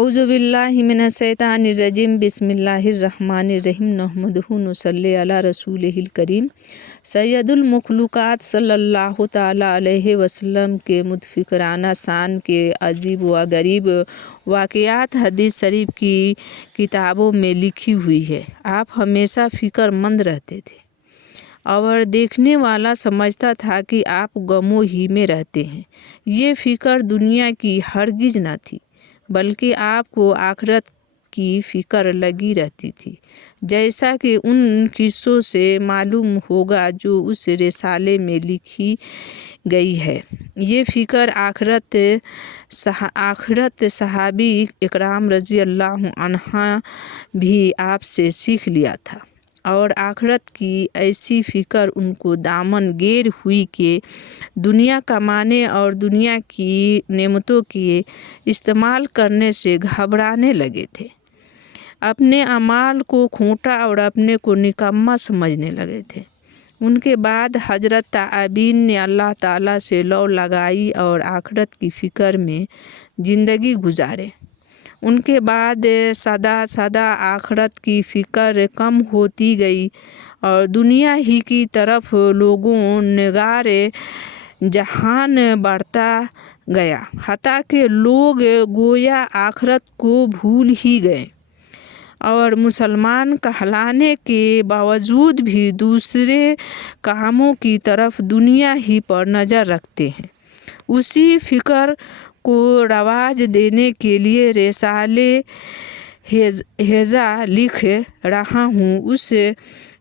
औज़ु बिल्लाहि मिनश शैतानिर रजीम बिस्मिल्लाहिर रहमानिर रहीम नहमदुहु नुसल्ली अला रसूलिहिल करीम सैयदुल मखलूक़ात सल्लल्लाहु ताला अलैहि वसल्लम के मुतफ़िकराना शान के अजीब व गरीब वाक़यात हदीस शरीफ की किताबों में लिखी हुई है। आप हमेशा फ़िक्रमंद रहते थे और देखने वाला समझता था कि आप गमों ही में रहते हैं। ये फ़िक्र दुनिया की हरगिज़ न थी, बल्कि आपको आखिरत की फ़िक्र लगी रहती थी, जैसा कि उन किस्सों से मालूम होगा जो उस रिसाले में लिखी गई है। ये फ़िक्र आखिरत सहाबी इकराम रज़ी अल्लाह अन्हा भी आपसे सीख लिया था और आखिरत की ऐसी फ़िक्र उनको दामन गेर हुई कि दुनिया कमाने और दुनिया की नेमतों के इस्तेमाल करने से घबराने लगे थे, अपने अमाल को खोटा और अपने को निकम्मा समझने लगे थे। उनके बाद हज़रत ताबीन ने अल्लाह ताला से लौ लगाई और आखिरत की फ़िक्र में ज़िंदगी गुजारे। उनके बाद सदा आखिरत की फ़िक्र कम होती गई और दुनिया ही की तरफ लोगों निगारे जहान बढ़ता गया, हत्ता कि लोग गोया आखिरत को भूल ही गए और मुसलमान कहलाने के बावजूद भी दूसरे कामों की तरफ दुनिया ही पर नज़र रखते हैं। उसी फ़िक्र को रवाज देने के लिए रिसाले हेज़ा लिख रहा हूँ। उस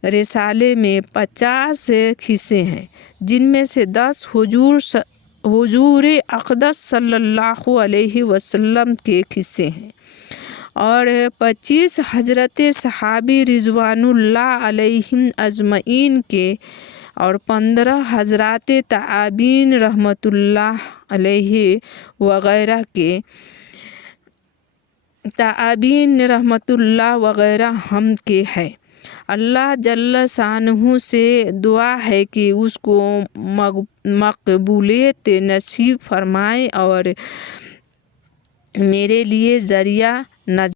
रिसाले में 50 किस्से हैं, जिनमें से 10 हुजूर अक़दस सल्लल्लाहु अलैहि वसल्लम के किस्से हैं और 25 हज़रत सहाबी रिज़वानुल्लाह अलैहिम अजमईन के और 15 हज़रात ताबीन रहमतुल्लाह अलैहि वग़ैरह हम के हैं। अल्लाह जल्ल शानहू से दुआ है कि उसको मक़बूलियत नसीब फरमाए और मेरे लिए ज़रिया